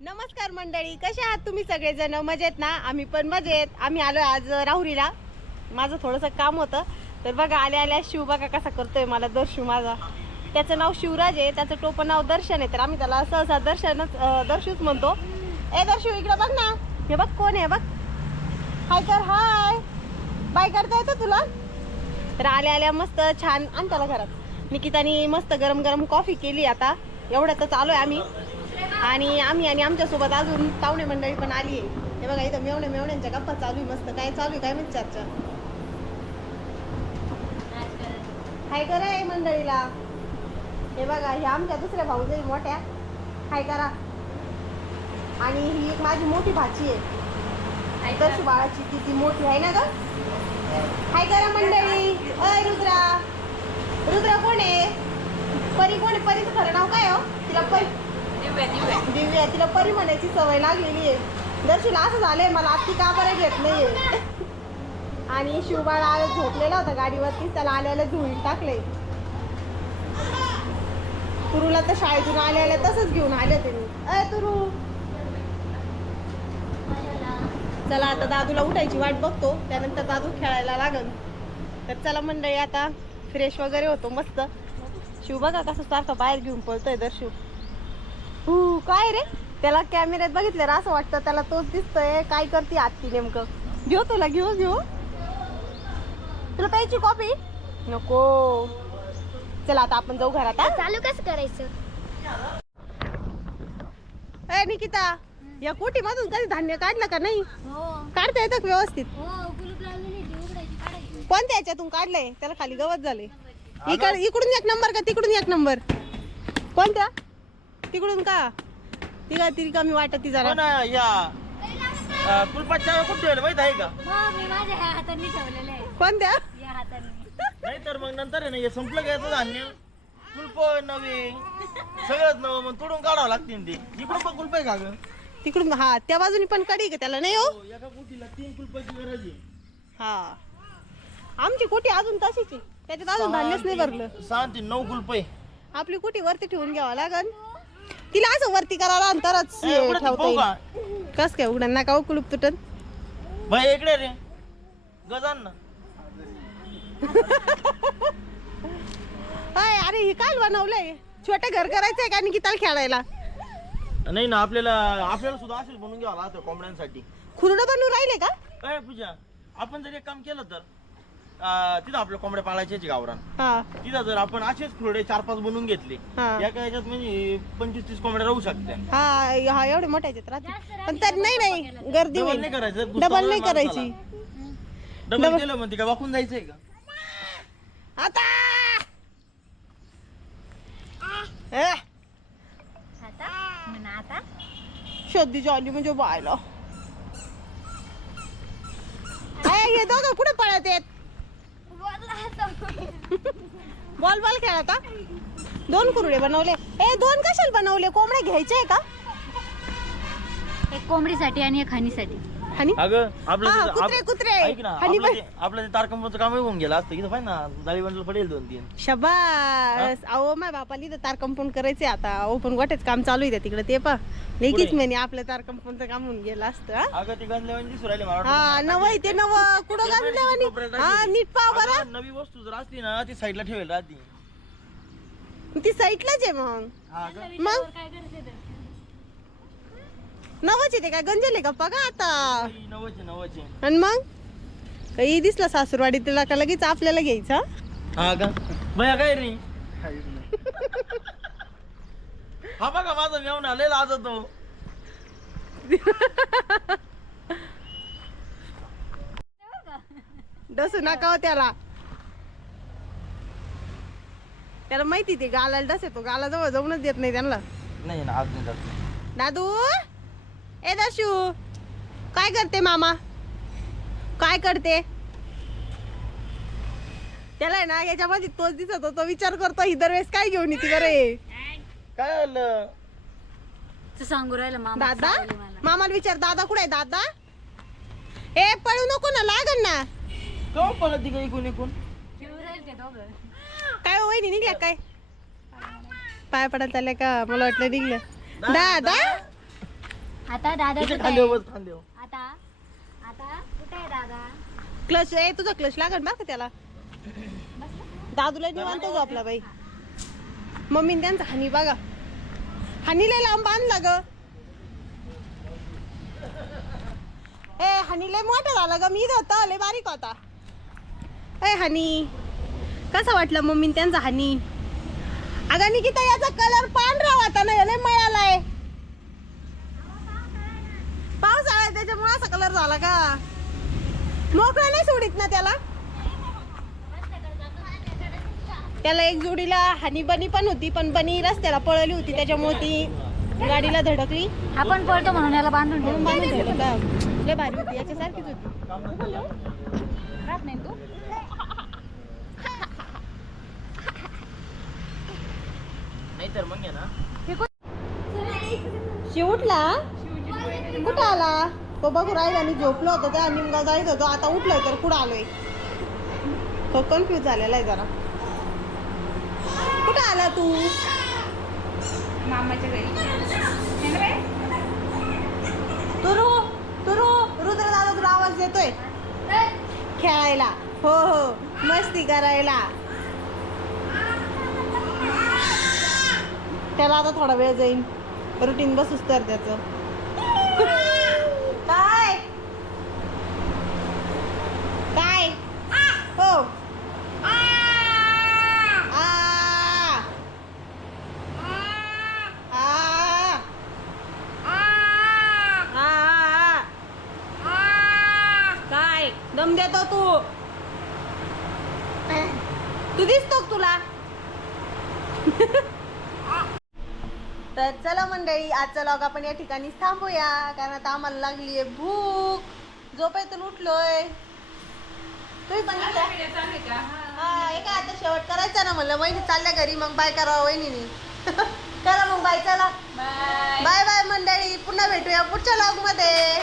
नमस्कार मंडळी कसे आहात तुम्ही सगळेजण? मजेत ना? आम्ही पण मजेत. आम्ही आलो आज राहुरीला. माझं थोडंसं काम होतं. तर बघा आल्या आल्या शिव बघा कसा करतोय मला दर्शू माझा. त्याचं नाव शिवराज आहे त्याचं टोपण नाव दर्शन आहे. तर आम्ही त्याला सहसा दर्शनच अं, दर्शूच म्हणतो. ए दर्शू इकडे बघ ना. हे बघ कोण आहे बघ. हाय कर हाय बाय करता येतं तुला? तर आल्या आल्या मस्त छान आण त्याला घरात. निकितानी मस्त गरम गरम कॉफी केली आता. एवढ्यातच आलोय आम्ही. आणि आम्ही आणि आमच्यासोबत अजून पाहुणे मंडळी पण आली आहे. हे बघा इथं मेवणे मेवण्यांच्या गप्पा चालू आहे मस्त. काय चालू आहे काय माहिती चर्चा? हाय करा आहे मंडळीला. हे बघा हे आमच्या दुसऱ्या भाऊजाई मोठ्या. हाय करा. आणि ही एक माझी मोठी भाची आहे. दर्शू बाळाची ती ती मोठी आहे ना ग? हाय करा मंडळी. अय रुद्रा. रुद्रा कोण आहे? परी कोण आहे? परीचं खरं नाव काय हो? तिला परी दिव्या तिला परी म्हणायची सवय लागलेली आहे. दर्शीला असं झालंय मला आत्ती का बरं घेत नाहीये? आणि शिवबाळ आलं झोपलेला होता गाडीवरती त्याला आल्याला धुळी टाकले तुरूला तर शाळेतून आल्या तसंच घेऊन आले ते अय तुरू! चला आता दादूला उठायची वाट बघतो त्यानंतर दादू खेळायला लागल. तर चला मंडळी आता फ्रेश वगैरे होतो मस्त. शिव बघा कसं सारखं बाहेर घेऊन पळतोय दर्शू. हू काय रे? त्याला कॅमेऱ्यात बघितलं असं वाटतं त्याला तोच दिसतोय. काय करते आत्ती नेमकं? घेऊ तुला घेऊ घेऊ. तुला प्यायची कॉफी नको. चला आता आपण जाऊ घरात हा? चालू कसं करायचं? ए निकिता या कोटी मधून कधी धान्य काढलं का नाही? हो. काढता येतं का व्यवस्थित? हो कुलूप लावलेली ती उघडायची काढायची. कोणत्या याच्यातून काढलंय? त्याला खाली गवत झाले इकड इकडून एक नंबर का तिकडून एक नंबर? कोणत्या? तिकडून का? ती का ती कमी वाटत ती जरा. हो ना या. कुलपाच्या कुठे ठेवलं माहीत आहे का? हो मी माझ्या ह्या हाताने ठेवलेलं आहे. कोणत्या? या हाताने. नाही तर मग नंतर आहे ना हे संपलं घ्यायचं धान्य? कुलप नवे. सगळंच नवं मग तोडून काढावं लागतील ते. इकडं पण कुलप आहे का ग? तिकडून हा त्या बाजूनी पण कडी का त्याला नाही हो? हो, एका कुटीला तीन कुलपाची गरज आहे. हा. आमची कुटी अजून तशीच आहे. त्याच्यात अजून धान्यच नाही भरलं. सहा ते नऊ कुलप आहे. आपली कुटी वरती ठेवून घ्यावं लागल तिला असं वरती करायला आणि तरच ए, उघडं ते ठेवता पाहू येईल. का कस काय उघडा नका हो कुलूप तुटन इकडे रे. गजान ना हाय अरे हे काय बनवलंय? छोटं घर करायचंय का निकिताला खेळायला? नाही ना आपल्याला आपल्याला सुद्धा असेच बनवून घ्यावं लागतं कोंबड्यांसाठी. खुरडं बनवून राहिले का? काय पूजा आपण जर एक काम केलं तर? अं, तिथं आपल्या कोंबड्या पाळायच्या गावरान. हा. तिथं जर आपण असेच खुरडे चार पाच बनवून घेतले हा. एका ह्याच्यात म्हणजे पंचवीस तीस कोंबड्या राहू शकत्या. हा हा एवढे मोठ्या ह्याच्यात राहते पण तर नाही नाही गर्दी डबल होईल. नाही करायचं डबल नाही करायची. डबल केलं म्हणते का वाकून जायचंय का? आता! ए, आता? म्हणा आता. शोधी जॉली म्हणजे बायला. ए, हे दोघं कुठे पळत आहेत? बॉल बॉल का दोन कुरडे बनवले. ए दोन कशाला बनवले? कोंबडे घ्यायचे का? एक कोंबडीसाठी आणि एक हानीसाठी. आणि अगं आपलं हा, ते- कुत्रे, आप- कुत्रे. ऐक ना आणि आपलं पण- ते- आपलं ते तारकंबाचं काम होऊन गेलं असतं. इथं ना जाळी बंडल पडेल दोन तीन. शबास. अहो माझ्या बापाला इथं तार कंपाऊंड करायचे आता. ओपन गोट्याच काम चालू आहे तिकडे ते पा लेकीच म्हणे आपलं तार कंपाऊंडचं काम होऊन गेलं असतं हा? अगं ते गंजल्यावानी दिसू राहिले मला हा वाटतं. नवय ते नव. कुठं घालण्यावानी separate हा. नीट पाव बरं. अगं, नवी वस्तू जर असली ना ती साईडला ठेवेल राहती ती साईडलाच आहे मग. हा? मग? नवच आहे ते काय गंजले का आता? ती नवचे नवचे आणि मग? काही दिसलं सासूरवाडी तिला का लगेच आपल्याला घ्यायचं हा? हा का? भया काय रे? हा बघा माझा मेवना लय लाजतो. डसू नका हो त्याला. त्याला माहिती ते गालाला डस येतो गाला जवळ जाऊनच देत नाही त्यांना. नाही ना आज नाही जात. नाही. दादू! ए दशू काय करते मामा? काय करते? त्याला आहे ना याच्यामध्ये तोच दिसत होतो विचार करतो ही दरवेळेस काय घेऊन येते बरे काय आलं? तू सांगू राहिलं मामा दादा? सांगायला मला. मामाला विचार दादा कुठे आहे दादा? ए पळू नको ना लागन ना. पळत राहिले ते दोघं? काय हो, वहिनी निघल्या काय? पाय पडायला चालल्या का? मला वाटलं निघलं. दादा? आता दादा कुठे आहे? बस खांद्यावर आता आता कुठे आहे दादा? क्लच आहे तुझा क्लच लागल बरं का त्याला? दादूला निवांत झोपला बाई. मम्मीने त्यांचा हानी बघा. हानी लय लांब बांधला ग. ए हानी लय मोठा झाला ग. मी इथं होता लय बारीक होता. ए हानी. कसा वाटला मम्मीने त्यांचा हानी? अगं निकिता याचा कलर पांढरा होता ना लय मळालाय पाऊस आला त्याच्यामुळे असा कलर झाला का? मोकळा नाही सोडित ना त्याला? त्याला एक जोडीला हानी बनी पण होती पण बनी रस्त्याला पळली होती त्याच्यामुळे ती गाडीला धडकली. आपण पळतो म्हणून याला बांधून ठेवू. म्हणून बांधून ठेवलं का? लय भारी होती याच्यासारखीच होती. राहत नाही तू? नाहीतर मग आहे ना. शिव उठला? कुठं आला? तो बघू राहिला मी झोपलो होतो त्या निमगाव जायत होतो. आता उठलोय तर कुठं आलोय. तो कन्फ्यूज झालेला आहे जरा. कुठं आला तू? मामाच्या घरी. तुरु तुरु रुद्र दादा तुला आवाज देतोय खेळायला. हो हो. मस्ती करायला. त्याला आता थोडा वेळ जाईल रुटीन बसूच तर त्याच काय काय हो आ. आ. आ. काय दम देतो तू. तू दिसतो तुला? तर चला मंडळी आजचा लॉग आपण या ठिकाणी थांबूया कारण आता आम्हाला लागली आहे भूक. झोपेतून उठलोय. तुम्ही पण. हा. हे काय आता शेवट करायचा ना म्हणलं? वहिनी चालल्या घरी मग बाय करावं वहिनीने. करा मग बाय चला. बाय बाय मंडळी. पुन्हा भेटूया पुढच्या लॉगमध्ये.